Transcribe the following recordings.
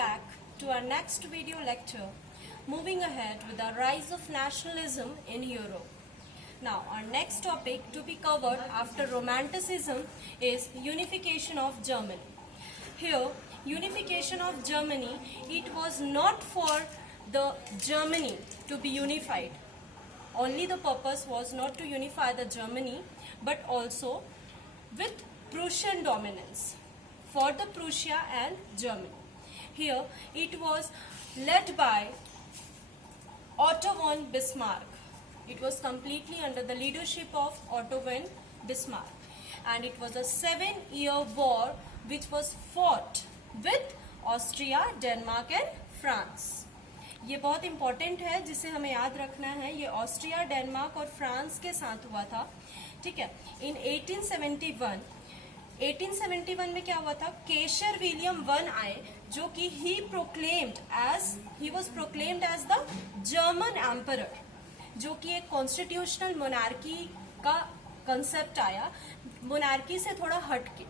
back to our next video lecture, moving ahead with the rise of nationalism in Europe. Now, our next topic to be covered after Romanticism is unification of Germany. Here, unification of Germany, it was not for the Germany to be unified. Only the purpose was not to unify the Germany, but also with Prussian dominance for the Prussia and Germany. Here, it was led by Otto von Bismarck. It was completely under the leadership of Otto von Bismarck. And it was a 7-year war which was fought with Austria, Denmark and France. ये बहुत important है जिसे हमें याद रखना है. ये Austria, Denmark और फ्रांस के साथ हुआ था. ठीक है. इन 1871 में क्या हुआ था? केशर विलियम वन आए जो कि he was proclaimed as the German emperor, जो कि एक कॉन्स्टिट्यूशनल मोनार्की का कंसेप्ट आया, मोनार्की से थोड़ा हटके,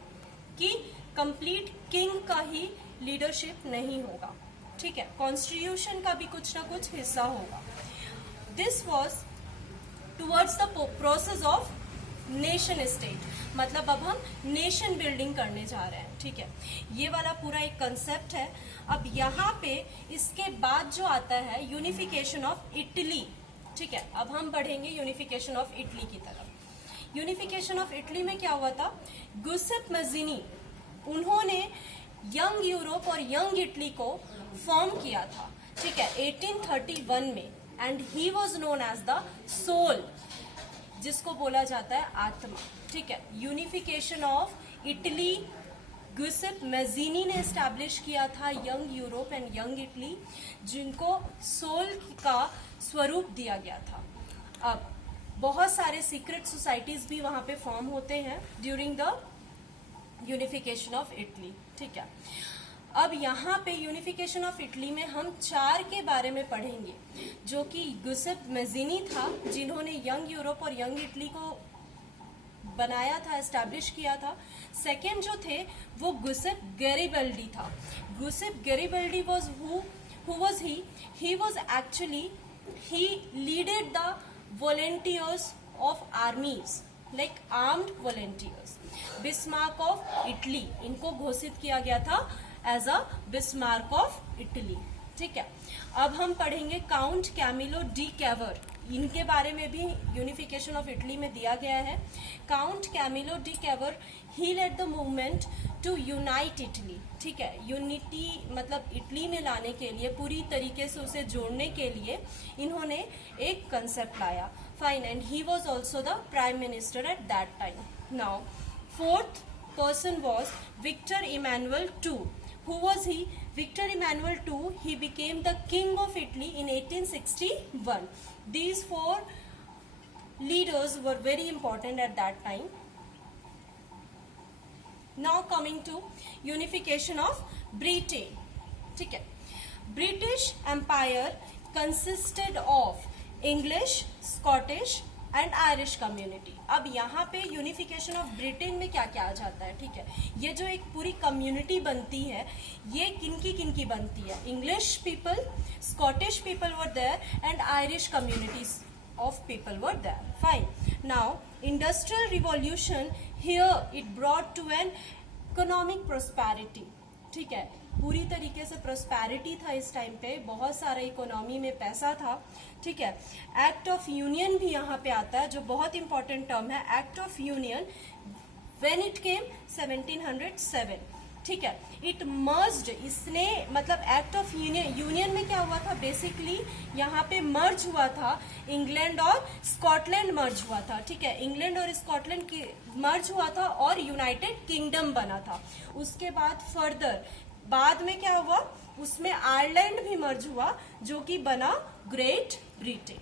कि कंप्लीट किंग का ही लीडरशिप नहीं होगा. ठीक है. कॉन्स्टिट्यूशन का भी कुछ ना कुछ हिस्सा होगा. This was towards the process of nation state, मतलब अब हम नेशन बिल्डिंग करने जा रहे हैं. ठीक है. ये वाला पूरा एक कंसेप्ट है. अब यहाँ पे इसके बाद जो आता है यूनिफिकेशन ऑफ इटली. ठीक है. अब हम बढ़ेंगे यूनिफिकेशन ऑफ इटली की तरफ. यूनिफिकेशन ऑफ इटली में क्या हुआ था? गुसेप मजीनी, उन्होंने यंग यूरोप और यंग इटली को फॉर्म किया था. ठीक है. 1831 में. And he was known as the soul, जिसको बोला जाता है आत्मा. ठीक है. Unification of Italy Giuseppe Mazzini ने एस्टैब्लिश किया था Young Europe and Young Italy, जिनको सोल का स्वरूप दिया गया था. अब बहुत सारे सीक्रेट सोसाइटीज भी वहां पे फॉर्म होते हैं during the unification of Italy. ठीक है. अब यहाँ पे यूनिफिकेशन ऑफ इटली में हम 4 के बारे में पढ़ेंगे, जो कि गुसेप मैजीनी था, जिन्होंने यंग यूरोप और यंग इटली को बनाया था, एस्टैब्लिश किया था. सेकेंड जो थे वो गुसेप गैरिबल्डी था. Giuseppe Garibaldi was who was he was actually he leaded the volunteers of armies, like armed volunteers. Bismarck of Italy, इनको घोषित किया गया था as a Bismarck of Italy. ठीक है. अब हम पढ़ेंगे काउंट कैमिलो डी कैवर. इनके बारे में भी यूनिफिकेशन ऑफ इटली में दिया गया है. Count Camillo de Cavour, he led the movement to unite Italy. ठीक है. यूनिटी मतलब इटली में लाने के लिए, पूरी तरीके से उसे जोड़ने के लिए इन्होंने एक कंसेप्ट लाया. Fine. And he was also the prime minister at that time. Now fourth person was Victor Emmanuel II. Who was he? Victor Emmanuel II, he became the king of Italy in 1861. These 4 leaders were very important at that time. Now coming to unification of Britain. ठीक है. British Empire consisted of English, Scottish and Irish community. अब यहाँ पे unification of Britain में क्या क्या आ जाता है? ठीक है. ये जो एक पूरी कम्युनिटी बनती है, ये किनकी बनती है? English people, Scottish people were there and Irish communities of people were there. Fine. Now industrial revolution, here it brought to an economic prosperity. ठीक है. पूरी तरीके से प्रोस्पैरिटी था इस टाइम पे, बहुत सारा इकोनॉमी में पैसा था. ठीक है. एक्ट ऑफ यूनियन भी यहाँ पे आता है, जो बहुत इंपॉर्टेंट टर्म है. Act of union when it came 1707. ठीक है. इट मर्ज्ड, इसने मतलब एक्ट ऑफ यूनियन में क्या हुआ था? बेसिकली यहाँ पे मर्ज हुआ था, इंग्लैंड और स्कॉटलैंड मर्ज हुआ था. ठीक है. इंग्लैंड और स्कॉटलैंड की मर्ज हुआ था और यूनाइटेड किंगडम बना था. उसके बाद फर्दर बाद में क्या हुआ? उसमें आयरलैंड भी मर्ज हुआ, जो कि बना ग्रेट ब्रिटेन.